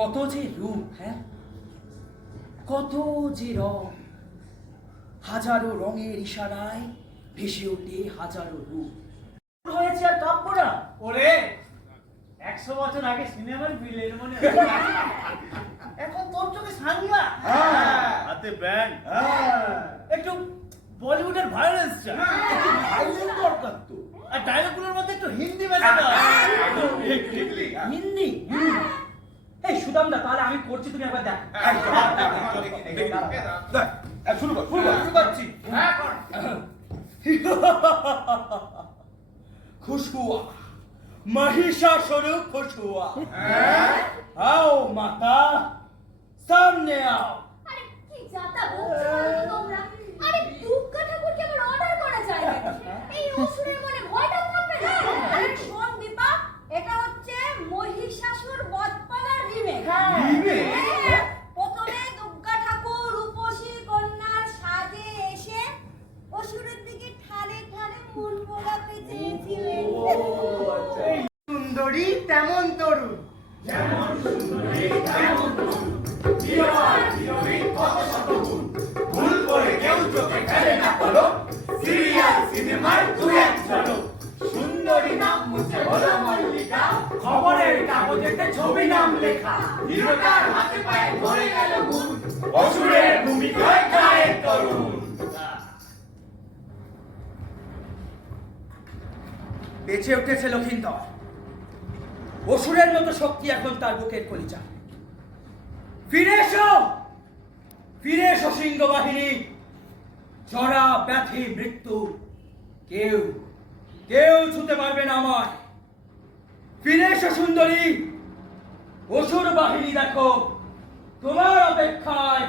কত যে রূপ, হ্যাঁ, কত যে রং, হাজারো রঙের ইশারায় ভেসে ওঠে হাজারো রূপ। হয়েছে আর কাব্য না ওরে 100 বছর আগে সিনেমার বিলের মনে এখন তোর চোখে সাংলা হাতে ব্যান্ড একটু বলিউডের ভায়োলেন্স চাই, ভায়োলেন্স দরকার তো, আর ডায়লগগুলোর মধ্যে একটু হিন্দি মেশাতে হবে। হিন্দি? এই সুদামদা, তাহলে আমি করছি, তুমি একবার দেখ। শুরু করছি। खुशबुआ महिषासुर खुशबुआ, आओ माता सामने आओ। আরে কি যাতা বলছো তোমরা? আরে দুর্গা ঠাকুরকে আবার অর্ডার করা যায় নাকি? এই অসুরের মনে ভয়টা থাকবে না? আরে শোন বিপা, এটা হচ্ছে মহিষাসুর বধপালার রিমেক। রিমেক? প্রথমে দুর্গা ঠাকুর রূপসী কন্যার সাজে এসে অসুরের দিকে ঠারে ঠারে মন বোলাতে চেয়েছিলেন। সুন্দরী তেমন তরুণ, যেমন সুন্দরী তেমন তরুণ, কত শত গুণ, ভুল করে কেউ চোখে ফেলে না পড়ো, সিরিয়াল সিনেমার দুই এক ঝলক, সুন্দরী নাম মুছে হলো মল্লিকা, খবরের কাগজেতে ছবি নাম লেখা, হিরোটার হাতে পায়ে ধরে গেল গুণ, অসুরের ভূমিকায় গায়ের তরুণ। বেঁচে উঠেছে লক্ষিন্দর, অসুরের মতো শক্তি এখন তার বুকের কলিজা। ফিরে এসো, ফিরে এসো সিংহ বাহিনী, জরা ব্যাধি মৃত্যু কেউ কেউ ছুতে পারবে না আমায়। ফিরে এসো সুন্দরী, অসুর বাহিনী দেখো তোমার অপেক্ষায়।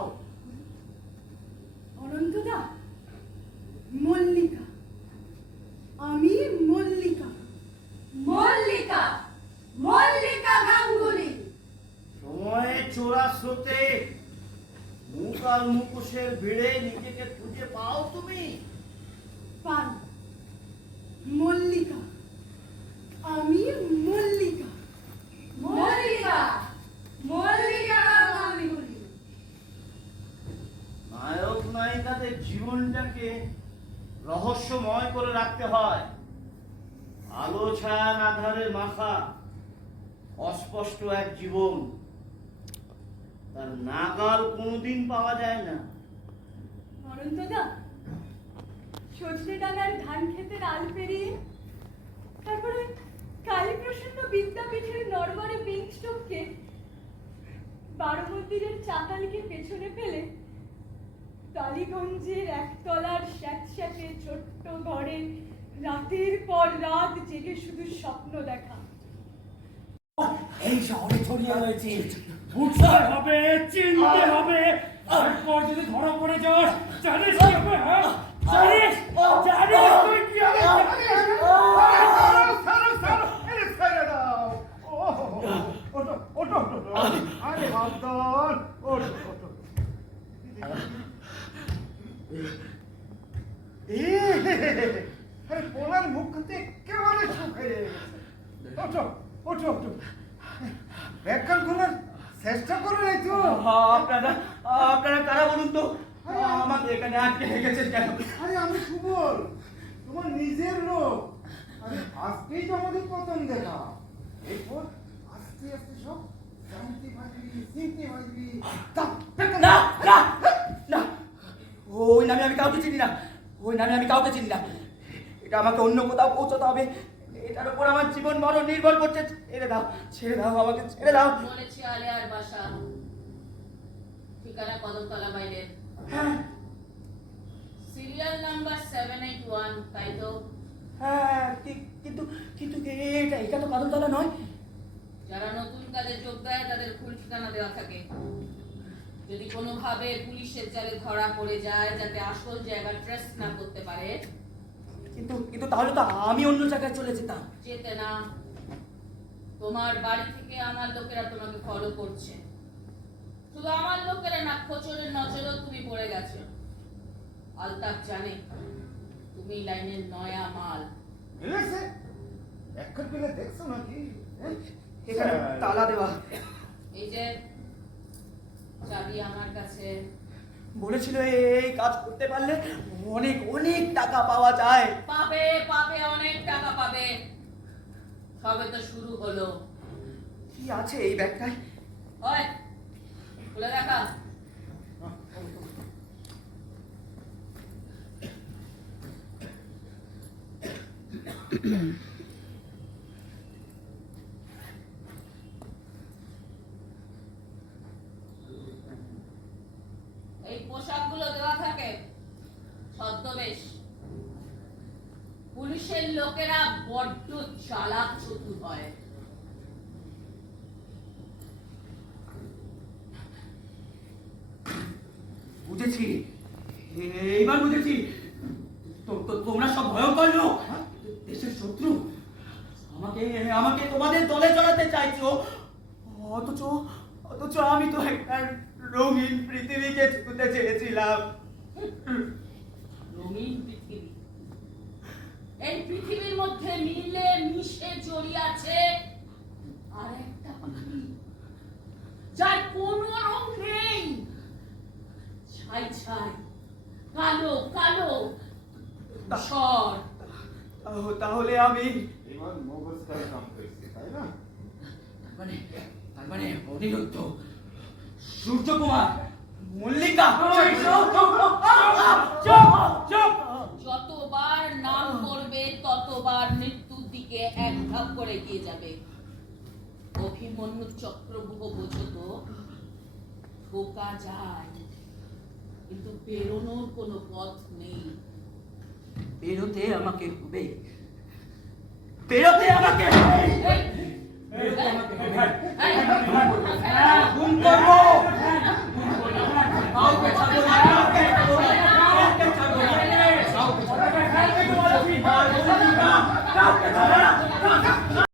দাও। অনন্তদা, মল্লিকা, আমি মল্লিকা, মল্লিকা, মল্লিকা গাঙ্গুলি। সময়ে চোরা স্রোতে মুখ আর মুখোশের ভিড়ে নিজেকে খুঁজে পাও তুমি? পান, মল্লিকা, আমি মল্লিকা, মল্লিকা, মল্লিকা গাঙ্গুলি। নায়ক নায়িকাদের জীবনটাকে রহস্যময় করে রাখতে হয়। আলো ছায়া আধারে মাখা অস্পষ্ট এক জীবন, তার নাগাল কোনোদিন পাওয়া যায় না। অনন্তদা, সজনে ডাঙার ধান ক্ষেতের আল পেরিয়ে তারপরে কালীপ্রসন্ন বিদ্যাপীঠের নরবরে পিংস্টককে 12 মন্দিরের চাতালিকে পেছনে ফেলে টালিগঞ্জের একতলার স্যাঁতস্যাঁতে ছোট্ট ঘরে রাতের পর রাত জেগে শুধু স্বপ্ন দেখা। এই শহরে ছড়িয়ে রয়েছে, বুঝতে হবে, চিনতে হবে। তারপর যদি ধরা পড়ে যাস, জানিস কি হবে? হ্যাঁ, জানিস জানিস তুই কি হবে? আরে বাদল, ওঠো। আরে পোলার মুখতে একেবারে শুকিয়ে গেছে। ওঠো। ব্যাখ্যা খোলার চেষ্টা করো নাই তো? আপনারা কারা বলুন তো? আমাকে এখানে আটকে রেখেছেন কেন? আরে আমি সুবল, তোমার নিজের লোক। আরে আজকেই তো আমাদের প্রথম দেখা। এরপর আস্তে আস্তে সব জানতে পারবি, চিনতে পারবি। না না না, ওই নামে আমি কাউকে চিনি না, ওই নামে আমি কাউকে চিনি না। এটা আমাকে অন্য কোথাও পৌঁছতে হবে, এটার উপর আমার জীবন মরণ নির্ভর করছে। ছেড়ে দাও আমাকে, ছেড়ে দাও। বলেছি আলিয়ার বাসা, ঠিকানা কদমতলা বাইরে, হ্যাঁ সিরিয়াল নাম্বার 781, তাই তো? হ্যাঁ, কিন্তু কিন্তু এটা তো কদমতলা নয়। যারা নতুন কাজে যোগ দেয় তাদের ভুল ঠিকানা দেওয়া থাকে। যদি কোনোভাবে পুলিশের জালে ধরা পড়ে যায়, যাতে আসল জায়গা ট্রেস না করতে পারে। কিন্তু তাহলে তো আমি অন্য জায়গায় চলে যেতাম। যেতে না, তোমার বাড়ি থেকে আমার লোকেরা তোমাকে ফলো করছে। শুধু আমার লোকেরা না, খোঁচরের নজরেও তুমি পড়ে গেছো। আলতাফ জানে তুমি লাইনের নয়া মাল। মিলেছে? ব্যাখ্যা পেলে দেখছো নাকি? এখানে তালা দেওয়া। এই যে চাবি আমার কাছে। বলেছিল এই কাজ করতে পারলে অনেক অনেক টাকা পাওয়া যায়। পাবে, অনেক টাকা পাবে। সবে তো শুরু হলো। কি আছে এই ব্যাগটায়? ওই খুলে দেখা। এই পোশাকগুলো দেওয়া থাকে ছদ্মবেশ। পুলিশের লোকেরা বড্ড চালাক চতুর হয়। বুঝেছি, এইবার বুঝেছি। তোমরা সব ভয়ঙ্কর লোক, দেশের শত্রু। আমাকে তোমাদের দলে চড়াতে চাইছো, অথচ আমি তো একটা রঙিন পৃথিবীকে ছুঁতে চেয়েছিলাম। রঙিন পৃথিবী, এই পৃথিবীর মধ্যে মিলে মিশে জড়িয়ে আছে আর একটা পৃথিবী যার কোনো রং নেই। ছাই ছাই, কালো কালো সর। তাহলে আমি এবার মগজটার কাম করছে, তাই না? তার মানে অনিরুদ্ধ, সূর্যকুমার, মল্লিকা। যতবার নাম করবে ততবার মৃত্যুর দিকে এক ধাপ করে এগিয়ে যাবে। অভিমন্যু চক্রব্যূহ বোঝো তো, ঢোকা যায় কিন্তু বেরোনোর কোনো পথ নেই। বেরোতে আমাকে হবে, বেরোতে আমাকে হবে। এই, এই, এই, এই,